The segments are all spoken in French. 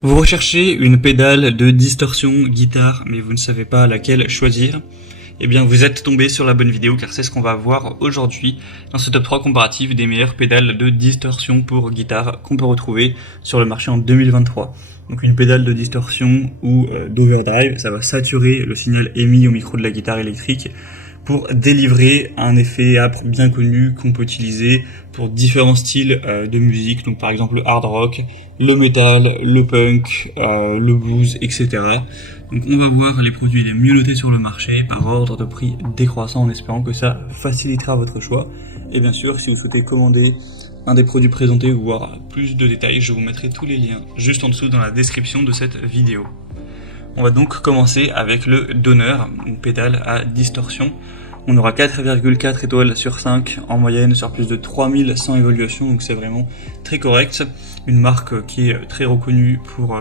Vous recherchez une pédale de distorsion guitare, mais vous ne savez pas laquelle choisir? Eh bien, vous êtes tombé sur la bonne vidéo, car c'est ce qu'on va voir aujourd'hui dans ce top 3 comparatif des meilleures pédales de distorsion pour guitare qu'on peut retrouver sur le marché en 2023. Donc une pédale de distorsion ou d'overdrive, ça va saturer le signal émis au micro de la guitare électrique pour délivrer un effet âpre bien connu qu'on peut utiliser pour différents styles de musique, donc par exemple le hard rock, le metal, le punk, le blues, etc. Donc on va voir les produits les mieux notés sur le marché par ordre de prix décroissant en espérant que ça facilitera votre choix. Et bien sûr, si vous souhaitez commander un des produits présentés ou voir plus de détails, je vous mettrai tous les liens juste en dessous dans la description de cette vidéo. On va donc commencer avec le Donner, une pédale à distorsion. On aura 4,4 étoiles sur 5 en moyenne sur plus de 3100 évaluations, donc c'est vraiment très correct. Une marque qui est très reconnue pour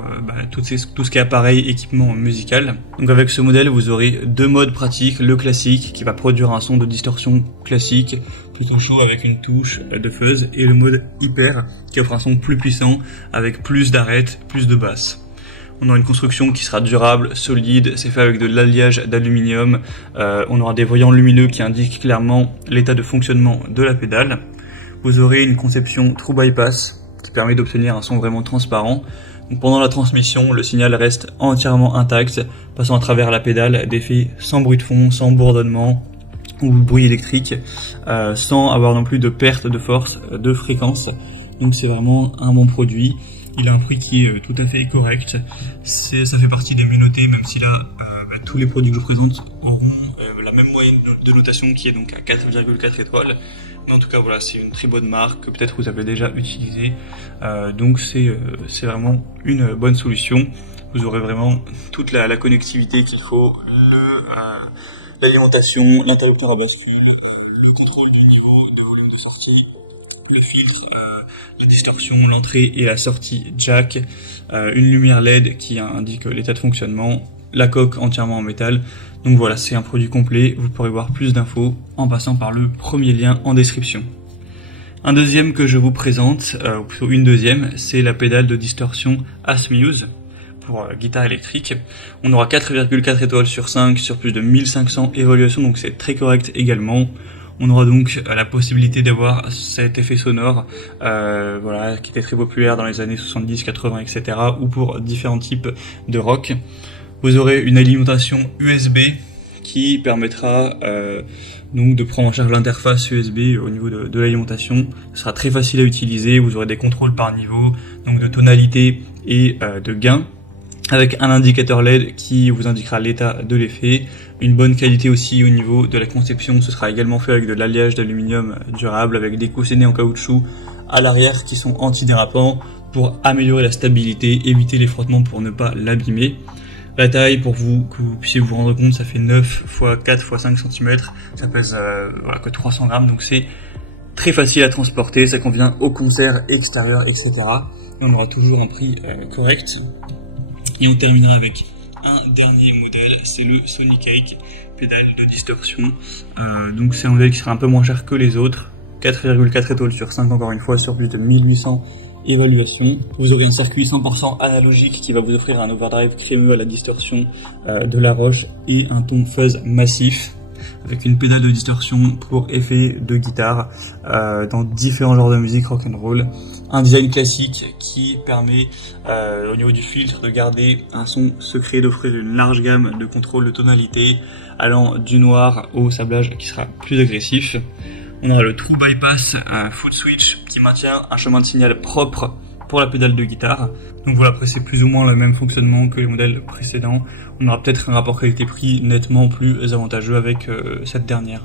tout ce qui est appareil, équipement musical. Donc avec ce modèle, vous aurez deux modes pratiques, le classique qui va produire un son de distorsion classique, plutôt chaud avec une touche de fuzz, et le mode hyper qui offre un son plus puissant avec plus d'arêtes, plus de basses. On aura une construction qui sera durable, solide, c'est fait avec de l'alliage d'aluminium. On aura des voyants lumineux qui indiquent clairement l'état de fonctionnement de la pédale. Vous aurez une conception True Bypass qui permet d'obtenir un son vraiment transparent. Donc pendant la transmission, le signal reste entièrement intact, passant à travers la pédale d'effets sans bruit de fond, sans bourdonnement ou bruit électrique, sans avoir non plus de perte de force, de fréquence. Donc c'est vraiment un bon produit. Il a un prix qui est tout à fait correct. Ça fait partie des mieux notés, même si là, tous les produits que je vous présente auront la même moyenne de notation qui est donc à 4,4 étoiles. Mais en tout cas, voilà, c'est une très bonne marque que peut-être vous avez déjà utilisée. Donc c'est vraiment une bonne solution. Vous aurez vraiment toute la connectivité qu'il faut, l'alimentation, l'interrupteur à bascule, le contrôle du niveau de volume de sortie, le filtre, la distorsion, l'entrée et la sortie jack, une lumière LED qui indique l'état de fonctionnement, la coque entièrement en métal. Donc voilà, c'est un produit complet. Vous pourrez voir plus d'infos en passant par le premier lien en description. Un deuxième que je vous présente, ou plutôt une deuxième, c'est la pédale de distorsion Asmuse pour guitare électrique. On aura 4,4 étoiles sur 5 sur plus de 1500 évaluations, donc c'est très correct également. On aura donc la possibilité d'avoir cet effet sonore qui était très populaire dans les années 70, 80, etc. ou pour différents types de rock. Vous aurez une alimentation USB qui permettra donc de prendre en charge l'interface USB au niveau de l'alimentation. Ce sera très facile à utiliser, vous aurez des contrôles par niveau, donc de tonalité et de gain, avec un indicateur LED qui vous indiquera l'état de l'effet. Une bonne qualité aussi au niveau de la conception, ce sera également fait avec de l'alliage d'aluminium durable, avec des coussinets en caoutchouc à l'arrière qui sont antidérapants pour améliorer la stabilité, éviter les frottements pour ne pas l'abîmer. La taille, pour que vous puissiez vous rendre compte, ça fait 9 x 4 x 5 cm, ça pèse que 300 grammes, donc c'est très facile à transporter, ça convient aux concerts extérieurs, etc. Et on aura toujours un prix correct. Et on terminera avec un dernier modèle, c'est le Sony Cake, pédale de distorsion. Donc c'est un modèle qui sera un peu moins cher que les autres, 4,4 étoiles sur 5 encore une fois, sur plus de 1800 évaluations. Vous aurez un circuit 100% analogique qui va vous offrir un overdrive crémeux à la distorsion de la roche et un ton fuzz massif, avec une pédale de distorsion pour effet de guitare dans différents genres de musique rock'n'roll. Un design classique qui permet au niveau du filtre de garder un son secret, d'offrir une large gamme de contrôle de tonalité allant du noir au sablage qui sera plus agressif. On aura le True Bypass, un foot switch qui maintient un chemin de signal propre pour la pédale de guitare. Donc voilà, après c'est plus ou moins le même fonctionnement que les modèles précédents. On aura peut-être un rapport qualité-prix nettement plus avantageux avec cette dernière.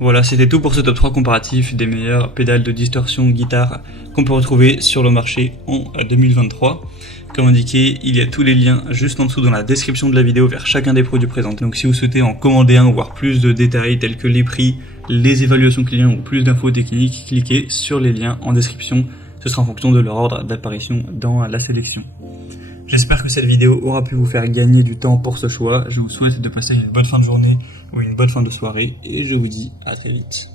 Voilà, c'était tout pour ce top 3 comparatif des meilleures pédales de distorsion guitare qu'on peut retrouver sur le marché en 2023. Comme indiqué, il y a tous les liens juste en dessous dans la description de la vidéo vers chacun des produits présentés. Donc si vous souhaitez en commander un ou voir plus de détails tels que les prix, les évaluations clients ou plus d'infos techniques, cliquez sur les liens en description. Ce sera en fonction de leur ordre d'apparition dans la sélection. J'espère que cette vidéo aura pu vous faire gagner du temps pour ce choix. Je vous souhaite de passer une bonne fin de journée ou une bonne fin de soirée et je vous dis à très vite.